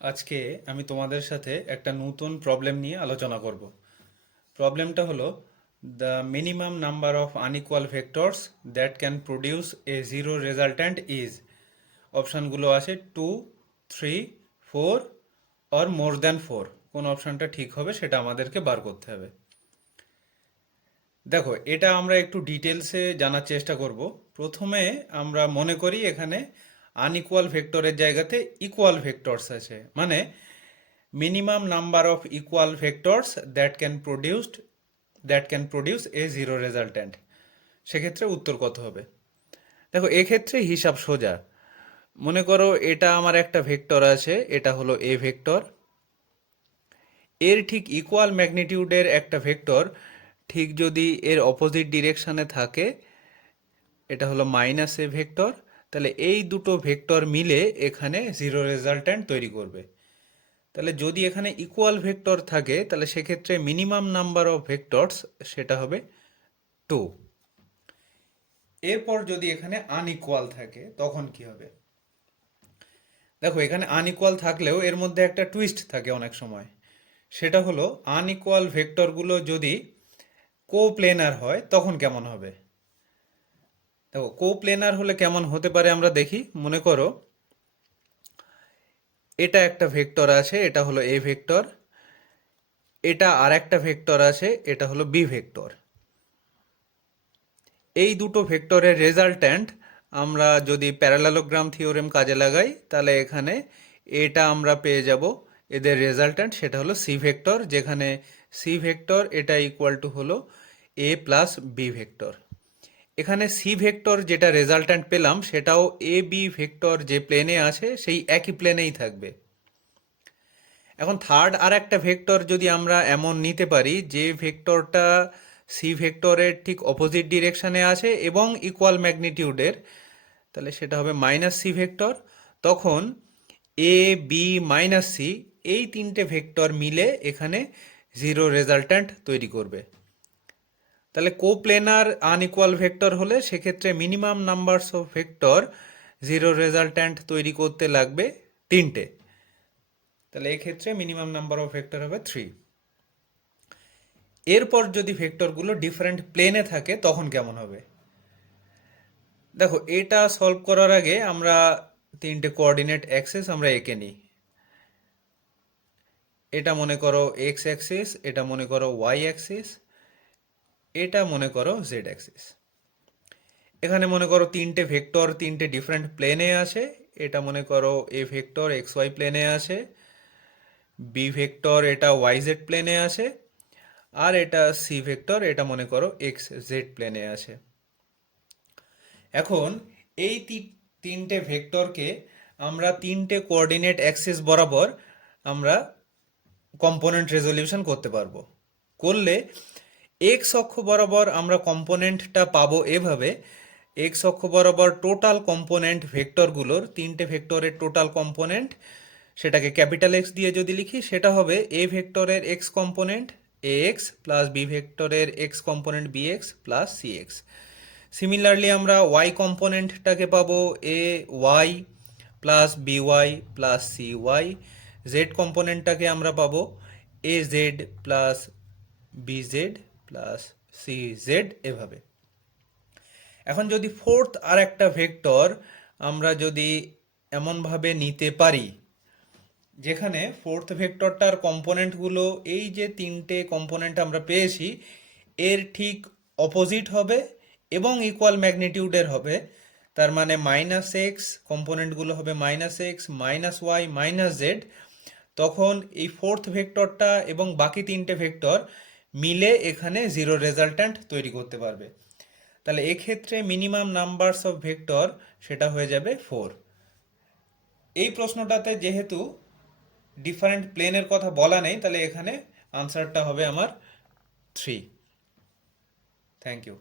আজকে আমি তোমাদের সাথে একটা নতুন প্রবলেম নিয়ে আলোচনা করব। প্রবলেমটা হলো the minimum number of unequal vectors that can produce A zero resultant is. অপশানগুলো আছে 2, 3, 4 অর মোর দ্যান 4। কোন অপশানটা ঠিক হবে সেটা আমাদেরকে বার করতে হবে। দেখো, এটা আমরা একটু ডিটেলসে জানার চেষ্টা করব। প্রথমে আমরা মনে করি এখানে আনইকুয়াল ভেক্টরের জায়গাতে ইকুয়াল ভেক্টরস আছে, মানে minimum number of equal vectors that can produce A zero resultant. সেক্ষেত্রে উত্তর কত হবে? দেখো, এক্ষেত্রে হিসাব সোজা। মনে করো এটা আমার একটা ভেক্টর আছে, এটা হলো এ ভেক্টর। এর ঠিক ইকুয়াল ম্যাগনিটিউডের একটা ভেক্টর ঠিক যদি এর অপোজিট ডিরেকশানে থাকে, এটা হলো মাইনাস এ ভেক্টর, তাহলে এই দুটো ভেক্টর মিলে এখানে জিরো রেজাল্ট্যান্ট তৈরি করবে। তাহলে যদি এখানে ইকুয়াল ভেক্টর থাকে তাহলে সেক্ষেত্রে মিনিমাম নাম্বার অফ ভেক্টরস সেটা হবে 2। এরপর যদি এখানে আনইকুয়াল থাকে তখন কি হবে? দেখো, এখানে আনইকুয়াল থাকলেও এর মধ্যে একটা টুইস্ট থাকে অনেক সময়। সেটা হলো আনইকুয়াল ভেক্টরগুলো যদি কোপ্লেনার হয় তখন কেমন হবে। দেখো, কোপ্লেনার হলে কেমন হতে পারে আমরা দেখি। মনে করো এটা একটা ভেক্টর আছে, এটা হলো এ ভেক্টর। এটা আর একটা ভেক্টর আছে, এটা হলো বি ভেক্টর। এই দুটো ভেক্টরের রেজাল্ট্যান্ট আমরা যদি প্যারালেলোগ্রাম থিওরেম কাজে লাগাই তাহলে এখানে এটা আমরা পেয়ে যাব এদের রেজাল্ট্যান্ট, সেটা হলো সি ভেক্টর, যেখানে সি ভেক্টর এটা ইকুয়াল টু হলো এ প্লাস বি ভেক্টর। এখানে সি ভেক্টর যেটা রেজাল্ট্যান্ট পেলাম সেটাও এ বি ভেক্টর যে প্লেনে আছে সেই একই প্লেনেই থাকবে। এখন থার্ড আর একটা ভেক্টর যদি আমরা এমন নিতে পারি যে ভেক্টরটা সি ভেক্টরের ঠিক অপোজিট ডিরেকশানে আছে এবং ইকুয়াল ম্যাগনিটিউডের, তাহলে সেটা হবে মাইনাস সি ভেক্টর। তখন এ বি মাইনাস সি এই তিনটে ভেক্টর মিলে এখানে জিরো রেজাল্ট্যান্ট তৈরি করবে। তাহলে কোপ্লেনার আনইকুয়াল ভেক্টর হলে সেক্ষেত্রে minimum numbers of vector zero resultant তৈরি করতে লাগবে তিনটে। তাহলে এক্ষেত্রে মিনিমাম নাম্বার অফ ভেক্টর হবে 3। এরপর যদি ভেক্টরগুলো ডিফারেন্ট প্লেনে থাকে তখন কেমন হবে? দেখো, এটা সলভ করার আগে আমরা তিনটে কোঅর্ডিনেট অ্যাক্সিস আমরা এঁকে নিই। এটা মনে করো এক্স অ্যাক্সিস, এটা মনে করো ওয়াই অ্যাক্সিস, এটা মনে করো জেড অ্যাক্সিস। এখানে মনে করো তিনটে ভেক্টর তিনটে ডিফারেন্ট প্লেনে আছে। এটা মনে করো এ ভেক্টর এক্স ওয়াই প্লেনে আছে, বি ভেক্টর এটা ওয়াই জেড প্লেনে আছে, আর এটা সি ভেক্টর এটা মনে করো এক্স জেড প্লেনে আছে। এখন এই তিনটে ভেক্টরকে আমরা তিনটে কোঅর্ডিনেট অ্যাক্সিস বরাবর আমরা কম্পোনেন্ট রেজলিউশন করতে পারবো। করলে এক্স অক্ষ বরাবর আমরা কম্পোনেন্টটা পাবো এভাবে। এক্স অক্ষ বরাবর টোটাল কম্পোনেন্ট ভেক্টরগুলোর তিনটে ভেক্টরের টোটাল কম্পোনেন্ট, সেটাকে ক্যাপিটাল এক্স দিয়ে যদি লিখি সেটা হবে এ ভেক্টরের x component a x plus b ভেক্টরের x component b x plus c x. Similarly আমরা ওয়াই কম্পোনেন্টটাকে পাবো a y plus b y plus c y. Z কম্পোনেন্টটাকে আমরা পাবো a z plus b z plus c z, এভাবে। এখন যদি ফোর্থ আর একটা ভেক্টর আমরা যদি এমনভাবে নিতে পারি যেখানে ফোর্থ ভেক্টরটার কম্পোনেন্টগুলো এই যে তিনটে কম্পোনেন্ট আমরা পেয়েছি এর ঠিক অপোজিট হবে এবং ইকুয়াল ম্যাগনিটিউডের হবে, তার মানে মাইনাস এক্স কম্পোনেন্টগুলো হবে minus x minus y minus z, তখন এই ফোর্থ ভেক্টরটা এবং বাকি তিনটে ভেক্টর মিলে এখানে জিরো রেজাল্ট্যান্ট তৈরি করতে পারবে। তাহলে এক্ষেত্রে মিনিমাম নাম্বারস অফ ভেক্টর সেটা হয়ে যাবে 4। এই প্রশ্নটাতে যেহেতু ডিফারেন্ট প্লেনের কথা বলা নেই তাহলে এখানে আনসারটা হবে আমার 3। Thank you.